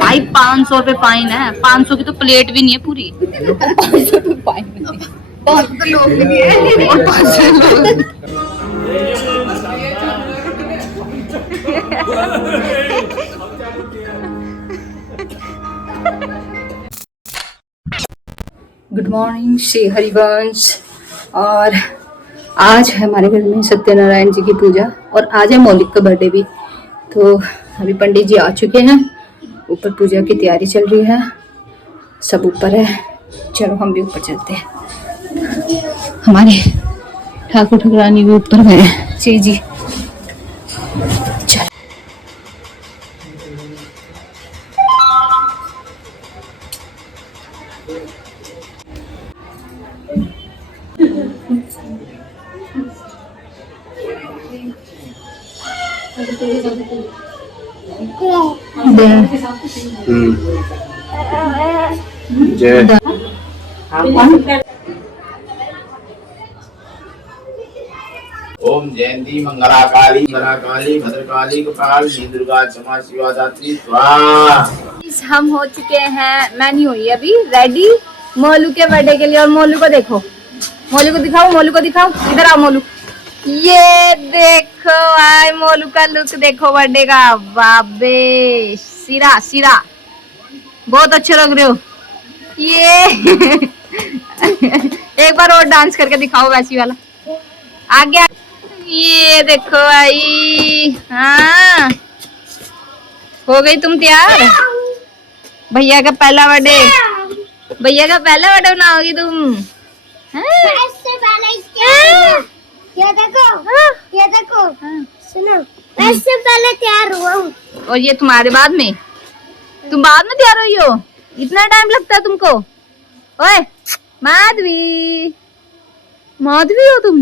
भाई 500 रुपए फाइन है। 500 की तो प्लेट भी नहीं है पूरी। 500 रुपए फाइन है। 500 तो लोग भी है और 500 लोग। Good morning Shri Harivansh. और आज है हमारे घर में सत्यनारायण जी की पूजा और आज है मौलिक का बर्थडे भी। तो अभी पंडित जी आ चुके हैं, ऊपर पूजा की तैयारी चल रही है, सब ऊपर है। चलो हम भी ऊपर चलते हैं। हमारे ठाकुर ठाकुरानी भी ऊपर गए हैं। जी जी चलो। ओम जयंती मंगला काली भद्रकाली कपालिनी दुर्गा क्षमा शिवा दात्री स्वाहा। हम हो चुके हैं, मैं नहीं हुई अभी रेडी मोलू के बर्थडे के लिए। और मोलू को देखो, मोलू को दिखाओ, मोलू को दिखाओ, इधर आओ मोलू। ये देखो भाई मोलू का लुक देखो बर्थडे का। बाबे सिरा सिरा, बहुत अच्छे लग रहे हो। ये एक बार और डांस करके दिखाओ वैसी वाला। आगे ये देखो भाई। हाँ हो गई तुम तैयार? भैया का पहला बर्थडे, भैया का पहला बर्थडे बनाओगी तुम? ये देखो सुनो, मैं इससे पहले तैयार हुआ हूँ। और ये तुम्हारे बाद में, तुम बाद में तैयार हुई हो? इतना टाइम लगता है तुमको? ओए माधवी, माधवी हो तुम?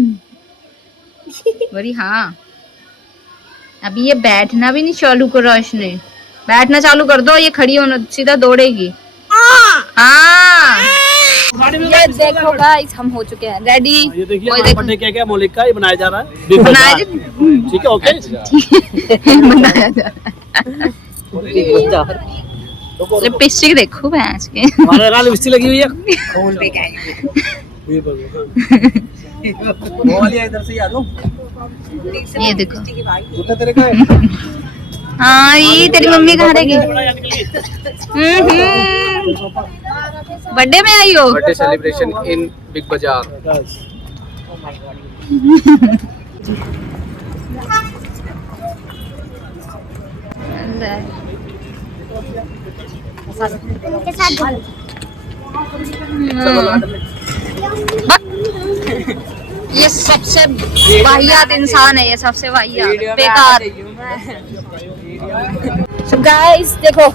बड़ी हाँ। अभी ये बैठना भी नहीं चालू करो रोशनी, बैठना चालू कर दो। ये खड़ी होना सीधा दौड़ेगी। हाँ ये देखो गाइस, हम हो चुके हैं रेडी। ये देखिए हमारे बर्थडे केक है मौलिक का, ये बनाया जा रहा है। बनाया ठीक है, ओके बनाया जा रहा है। लिपस्टिक देखो भैंस के, हमारे लाल लिपस्टिक लगी हुई है। खोल पे क्या वो वाली इधर से आ जाओ। ये देखो जूता तेरे का है। हाँ ये तेरी मम्मी कहाँ रहेगी? बर्थडे में आई हो? बर्थडे सेलिब्रेशन इन बिग बाजार। ये सबसे वाहियात इंसान है, ये सबसे वाहियात बेकार। So guys देखो,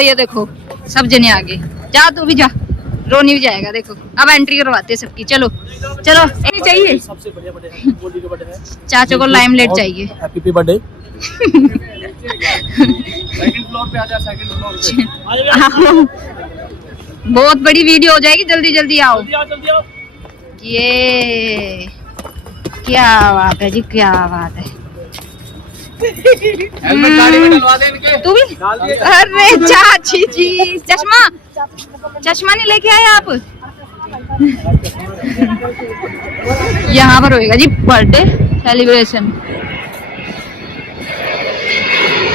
ये देखो सब जने आगे। जा तू भी जा, रोनी भी जाएगा। देखो अब एंट्री करवाते हैं सबकी। चलो चलो एक चाहिए सबसे बढ़िया बर्थडे है। चाचो को लाइमलाइट चाहिए। Happy birthday. सेकंड फ्लोर पे आ जा, सेकंड फ्लोर पे। बहुत बड़ी वीडियो हो जाएगी, जल्दी जल्दी आओ। जल्दी आओ। ये क्या बात है जी, क्या बात है। हेलमेट गाड़ी में डलवा दे इनके। तू भी? अरे चाची जी, चश्मा नहीं लेके आए आप? यहाँ पर होएगा जी बर्थडे सेलिब्रेशन।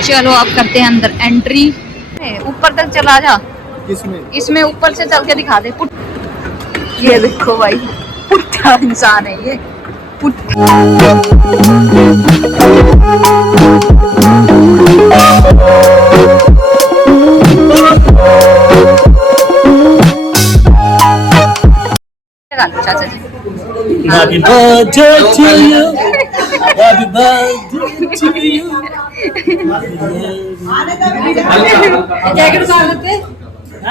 चलो आप करते हैं अंदर एंट्री। ऊपर तक चला जा। इसमें ऊपर से चल के दिखा दे। ये देखो भाई, पुट्ठा इंसान है ये। चाचा जी Happy birthday to you. Happy birthday to you.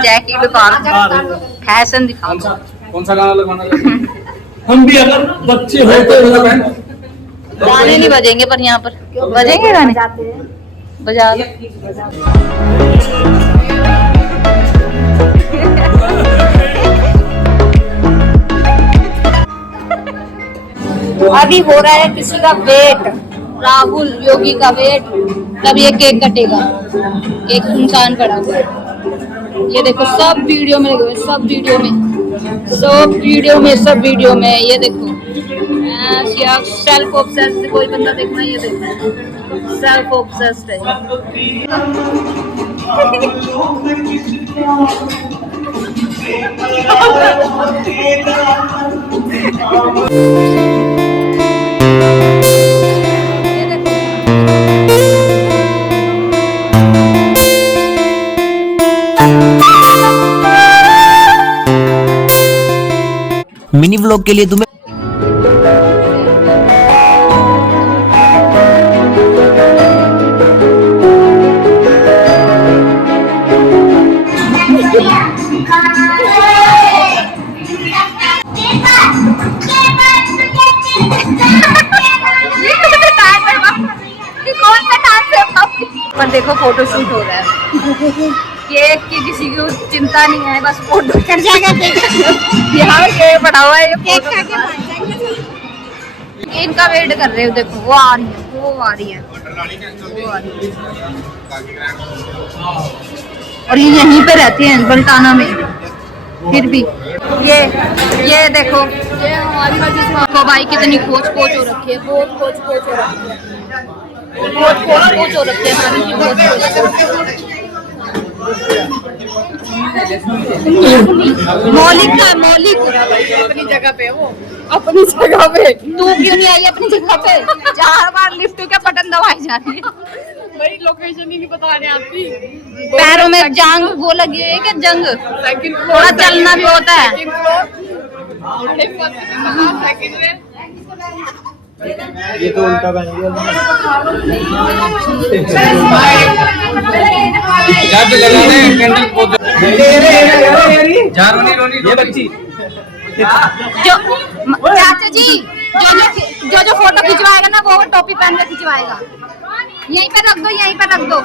Jack की दुकान फैशन दिखाओ। कौन सा गाना लगवाना है? हम भी अगर बच्चे होते गाने नहीं बजेंगे, पर यहाँ पर बजेंगे गाने। बजा लो। अभी हो रहा है किसी का वेट, राहुल योगी का वेट। तब ये केक कटेगा। केक सुनसान पड़ा हुआ है। ये देखो सब वीडियो में लगे हुए, सब वीडियो में ये देखो। सेल्फ ऑब्सेस्ड कोई बंदा देखना, ये देखो सेल्फ ऑब्सेस्ड है। मिनी व्लॉग के लिए तुम्हें पर देखो फोटो शूट हो रहा है। केक की किसी को चिंता नहीं है, बस फोटो चढ़ जाएगा केक। यहाँ पे केक पड़ा हुआ है, ये केक इनका वेट कर रहे हो। देखो वो आ रही है, और ये यहीं पे रहते हैं बल्टाना में। फिर भी ये देखो, ये हमारी वजह से भाई कितनी खोज हो रखी है, बहुत खोज हो रखी है, बहुत खोज हो रखी है हमारी की खोज। मौलिक अपनी जगह पे, वो अपनी जगह पे। तू क्यों नहीं आई अपनी जगह पे? 4 बार लिफ्ट का बटन दबाई जा रही है। भाई लोकेशन ही नहीं बता रहे आपकी। पैरों में जांग वो लगी है क्या? जंग थोड़ा चलना भी होता है। ये तो उल्टा बन गया। ये बच्ची जो चाचा जी जो फोटो खिंचवाएगा ना, वो टोपी पहन के खिंचवाएगा। यहीं पे रख दो।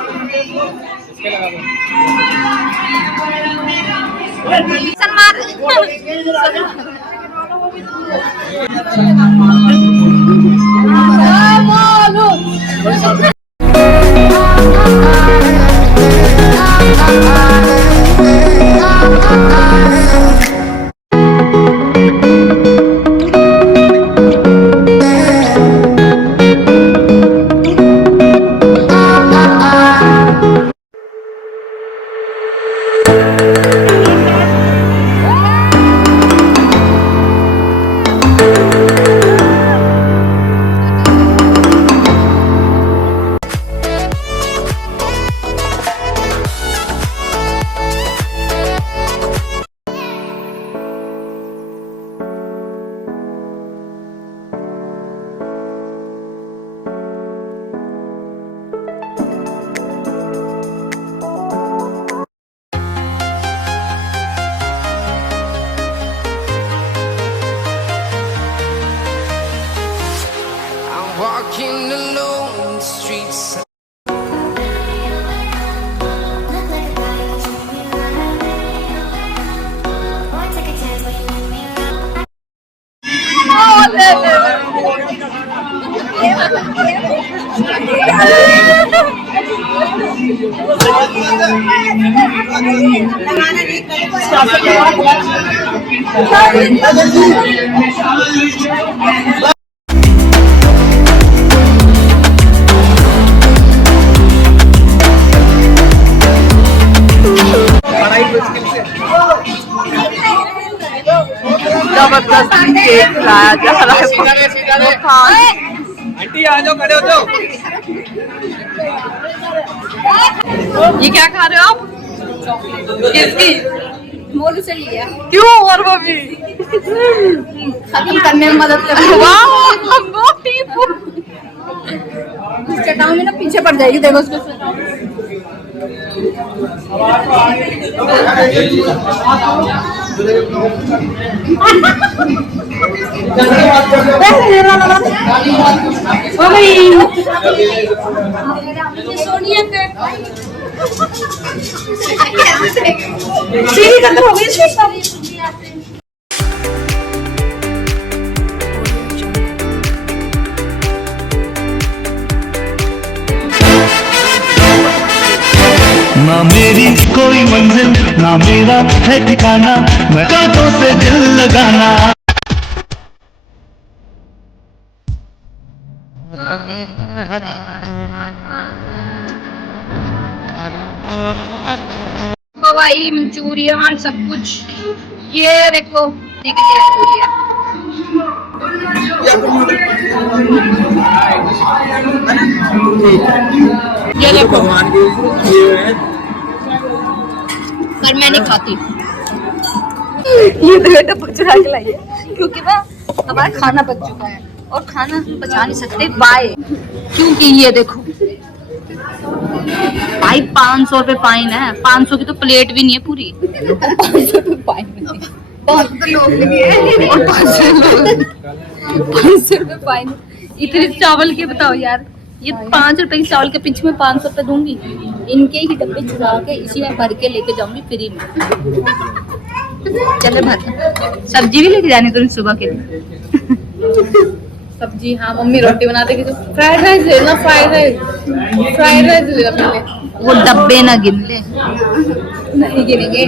Salman Walking alone, the streets. जबरदस्ती केक लाया जा रहा है। आंटी आ जाओ, खड़े हो जाओ। ये क्या खा रहे हो आप? किसकी? मोलू से लिया। क्यों? और वो भी खत्म करने में मदद कर। चटाऊ में ना पीछे पड़ जाएगी, देखो उसको। सोनिया हो गई। ना मेरी कोई मंजिल, ना मेरा है ठिकाना, मैं कांटों से दिल लगाना। हवाई मंचूरियन सब कुछ। ये देखो ये देखो, पर मैं नहीं खाती। ये तो बेटा पचरा के लाइए, क्योंकि ना हमारा खाना बच चुका है और खाना हम बचा नहीं सकते बाय, क्योंकि ये देखो भाई 500 रुपए फाइन है। 500 की तो प्लेट भी नहीं है पूरी। 500 रुपए फाइन, 500 लोग भी है और 500 रुपए फाइन। इतने चावल के बताओ यार, ये 5 रुपए के चावल के पीछे में 500 रुपए दूंगी। इनके ही डब्बे चुरा के इसी में भर के लेके जाऊंगी फ्री में। चले भात, सब्जी भी लेके जानी तुम सुबह के लिए। सब्जी हाँ, मम्मी रोटी बना देगी तो फ्राइड राइस लेना, फ्राइड राइस लेना पहले। वो डब्बे ना गिन ले, नहीं गिनेंगे।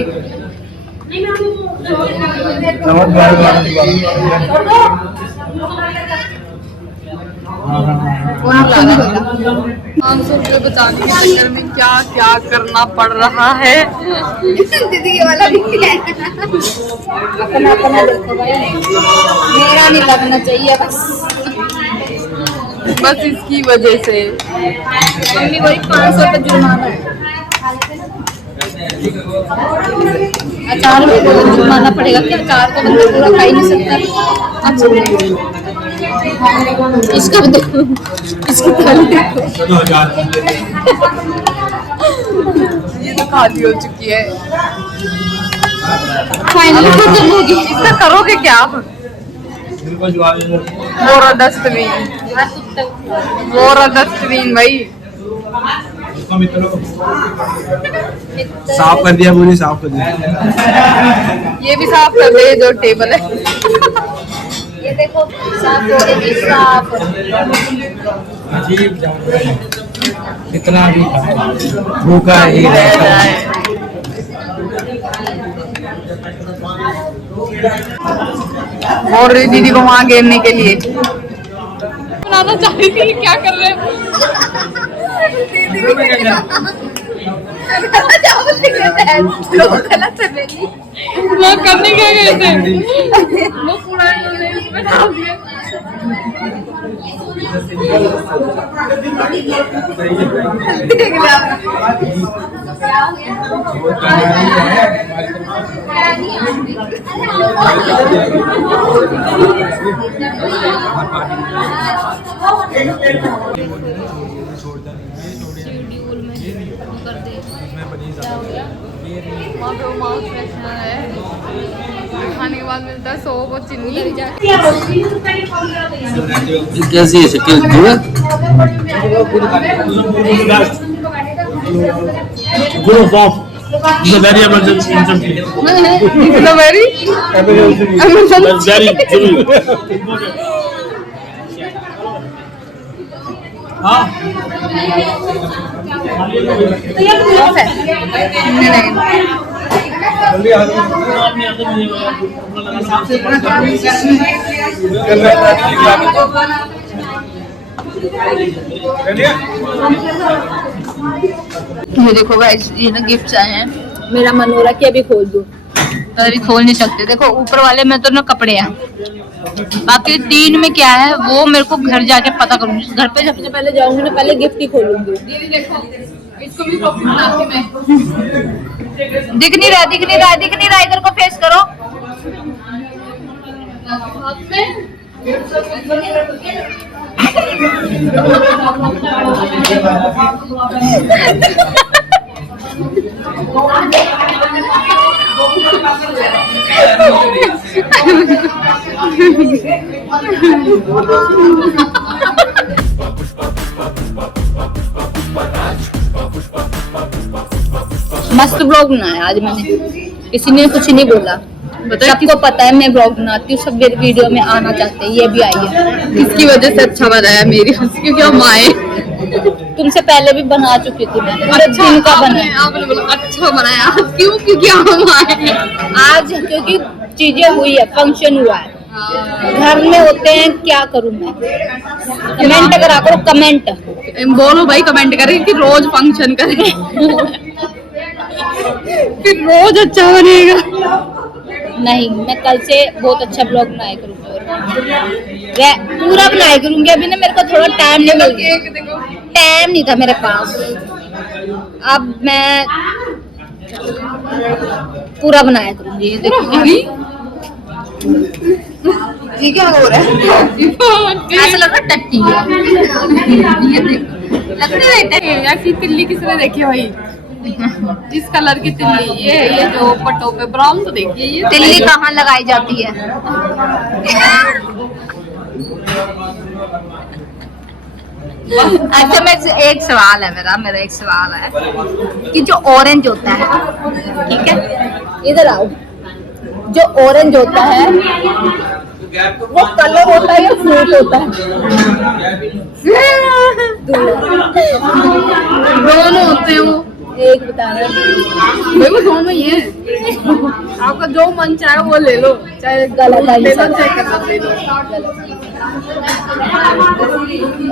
₹500 बचाने के चक्कर में क्या क्या करना पड़ रहा है। दीदी ये वाला अपना अपना देखो भाई, मेरा नहीं लगना चाहिए बस इसकी वजह से। मम्मी वही 500 रुपए जुर्माना है। अचार में जुर्माना पड़ेगा क्या? अचार तो बंदा पूरा खा ही नहीं सकता। अच्छा इसका देखो, इसकी थाली देखो, ये तो खाली हो चुकी है। फाइनली खत्म होगी। इसका करोगे क्या आप? मोरा डस्टबिन भाई साफ कर दिया, पूरी साफ कर दिया। ये भी साफ कर दे जो टेबल है। ये देखो साफ हो गई, साफ। कितना भी भूखा ही रहता है। और दीदी को वहाँ घेरने के लिए बनाना चाह रही थी। क्या कर रहे हैं? वो करने क्या गए थे? वो पूरा शेड्यूल में कर दे। वहाँ पे वो माउस फ्रेशनर है, खाने के बाद मिलता है 100 वो चीनी। कैसी है शक्ल? very emergency. ये देखो गाइस, ये ना गिफ्ट्स आए हैं। मेरा मन हो रहा है कि अभी खोल दूं, पर अभी खोल नहीं सकते। देखो ऊपर वाले में तो ना कपड़े हैं, बाकी 3 में क्या है वो मेरे को घर जाके पता करूंगी। घर पे सबसे पहले जाऊंगी ना, पहले गिफ्ट ही खोलूंगी। दीदी देखो, इसको भी बनाती मैं। दिख नहीं रहा, इधर को फेस करो। मस्त ब्लॉग बनाया आज मैंने, किसी ने कुछ नहीं बोला। सबको पता है मैं ब्लॉग बनाती हूँ, सब वीडियो में आना चाहते हैं, ये भी आई है। किसकी वजह से अच्छा बनाया? मेरी, क्योंकि हम आए। तुमसे पहले भी बना चुकी थी मैं, पूरे दिन का बनाया। आपने बोला अच्छा बनाया, क्यों? क्योंकि हम आए हैं। आज क्योंकि चीजें हुई है, फंक्शन हुआ है, घर में होते हैं, क्या करूं मैं। कमेंट करा करो, कमेंट बोलो भाई, कमेंट करें कि रोज फंक्शन करें फिर रोज अच्छा बनेगा। नहीं, मैं कल से बहुत अच्छा ब्लॉग बनाया करूंगी, पूरा बनाया करूंगी। अभी ना मेरे को थोड़ा टाइम नहीं मिल गया, टाइम नहीं था मेरे पास। अब मैं पूरा बनाया करूंगी। ये देखो, ये क्या हो रहा है? ऐसा लग रहा है टट्टी है। ये देखो, लगती है ऐसी तिल्ली किसने देखी भाई? इस कलर की तिल्ली, ये जो पट्टों पे ब्राउन तो देखिए। ये तिल्ली कहाँ लगाई जाती है? अच्छा, मैं एक सवाल है मेरा एक सवाल है कि जो ऑरेंज होता है, ठीक है, इधर आओ, जो ऑरेंज होता है वो कलर होता है या फ्रूट होता है? दोनों होते हैं वो। एक बता रहा भाई वो दोनों ही है। आपका जो मन चाहे वो ले लो, चाहे गलत है, ले लो चाहे कलर ले लो।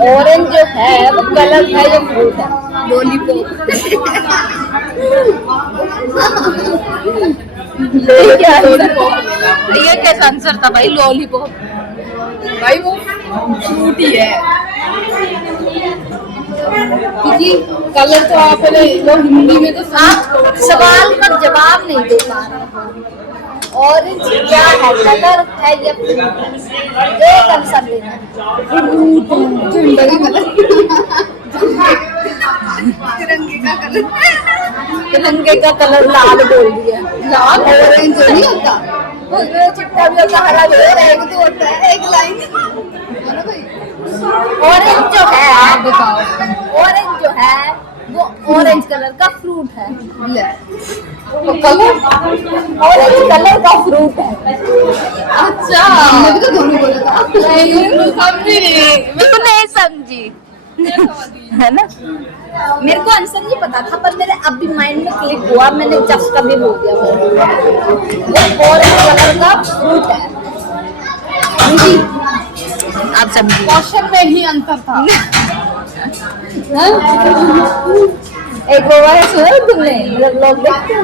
ऑरेंज जो है वो कलर है या फ्रूट है? लॉलीपॉप। ये कैसा आंसर था भाई? लॉलीपॉप भाई वो फ्रूट ही है, क्योंकि कलर तो आपने लोग हिंदी में तो आप सवाल का जवाब नहीं दे पा रहे। ऑरेंज क्या है, कलर है या फ्रूट? एक आंसर देना। तिरंगे का कलर लाल बोल दिया। लाल ऑरेंज नहीं होता, चिट्टा भी होता, हरा भी होता है, एक तो होता है एक लाइन। ऑरेंज जो है, आप बताओ। ऑरेंज जो है वो ऑरेंज कलर का फ्रूट है। तो कलर ऑरेंज कलर का फ्रूट है। अच्छा, मैंने तो दोनों बोला था। समझी नहीं, तू नहीं समझी है ना? मेरे को आंसर नहीं पता था, पर मेरे अभी माइंड में क्लिक हुआ, मैंने जस्ट कभी बोल दिया। वो ऑरेंज कलर का फ्रूट है। आप समझिए, क्वेश्चन में ही अंतर था। एक वो वाला सुना है तुमने? मेरा ब्लॉग देखते हो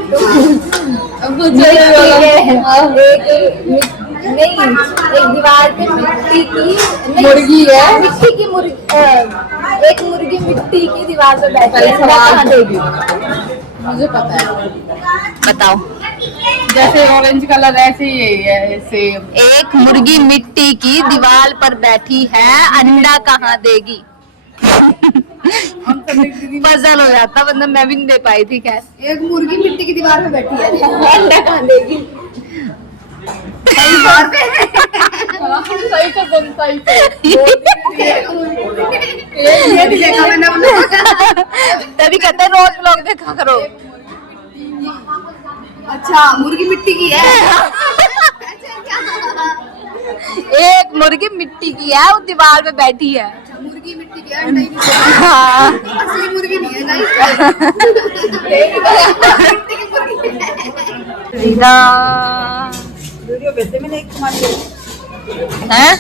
नहीं, एक दीवार पे मिट्टी की मुर्गी है। मिट्टी की मुर्गी, एक मुर्गी मिट्टी की दीवार पे बैठी है, कहाँ देगी? मुझे पता है, बताओ। जैसे ऑरेंज कलर ऐसे ही है, सेम। एक मुर्गी मिट्टी की दीवार पर बैठी है, अंडा कहाँ देगी? पजल हो जाता, मतलब मैं भी नहीं दे पाई थी। खैर, एक मुर्गी मिट्टी की दीवार पे बैठी है, अंडा कहाँ देगी? सही बात है। सही से सुन, सही से। ये भी देखा मैंने तभी कहते हैं रोज ब्लॉग देखा करो। अच्छा, मुर्गी मिट्टी की है। एक मुर्गी मिट्टी की है, वो दीवार पे बैठी है। मुर्गी मिट्टी की है, नहीं हाँ। असली मुर्गी नहीं है गाइस। मिट्टी की मुर्गी है।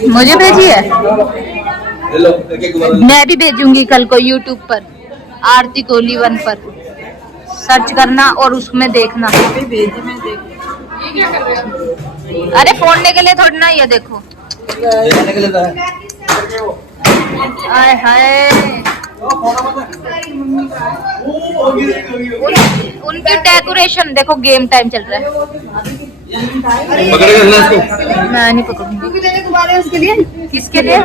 मुझे भेजी है, मैं भी भेजूंगी कल को यूट्यूब पर, आरती कोहली 1 पर सर्च करना और उसमें देखना। ये क्या कर रहे हो? अरे फोड़ने के लिए थोड़ी ना, ये देखो। आय हाय, उनकी डेकोरेशन देखो। गेम टाइम चल रहा है। मैं नहीं पकड़ूंगी। तू भी लेने गुब्बारे उसके लिए? किसके लिए?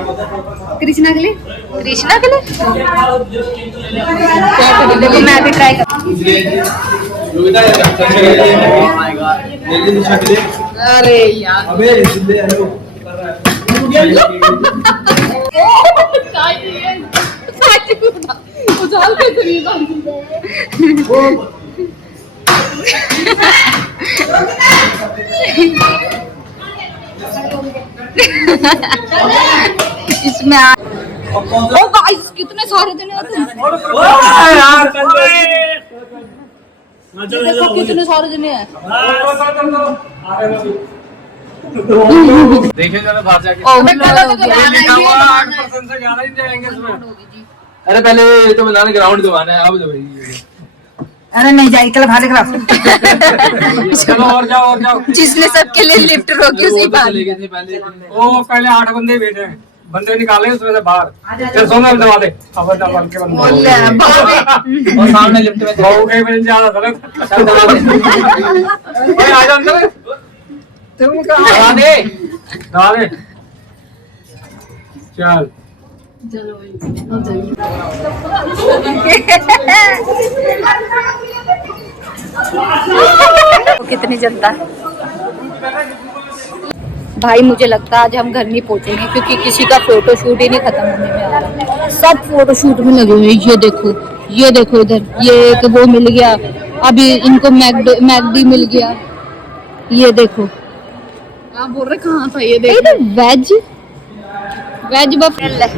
कृष्णा के लिए। कृष्णा के लिए? देखो मैं भी ट्राई कर। अरे यार, उछाल के इसमें ओ गाइस कितने सारे जने होते हैं, देखो कितने सारे जने हैं। देखिए जरा बाहर जाके ओ लिखा हुआ 8% से ज्यादा ही जाएंगे इसमें। अरे पहले तो मैंने ग्राउंड घुमाना है, अब जो भाई अरे नहीं जाए कल भाले खराब चलो और जाओ जिसने सबके लिए लिफ्ट रोकी उसी बात। चले गए थे पहले। वो पहले 8 बंदे ही बैठे हैं, बंदे निकाले उसमें से बाहर। चल सोना दबा दे, अब दबा के बंदे और सामने लिफ्ट में बहू के में ज्यादा गलत। चल दबा दे। ओए आ जा अंदर, तुम कहां दबा दे चल। कितनी जनता है भाई। मुझे लगता है आज हम घर नहीं पहुंचेंगे क्योंकि किसी का फोटो शूट ही नहीं खत्म होने में आ रहा। सब फोटो शूट में लगे हुए हैं। ये देखो इधर, ये एक वो मिल गया, अभी इनको मैगडी मिल गया। ये देखो आप बोल रहे कहाँ था ये इधर वेज बफेल है,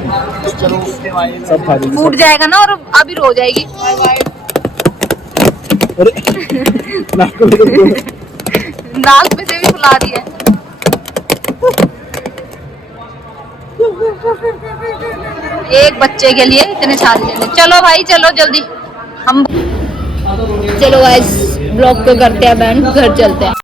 फूट जाएगा ना और अभी रो जाएगी। नाक में से भी फुला दिया। एक बच्चे के लिए इतने सारे जने। चलो भाई चलो जल्दी हम चलो गाइस ब्लॉग को करते हैं बैंड, घर चलते हैं।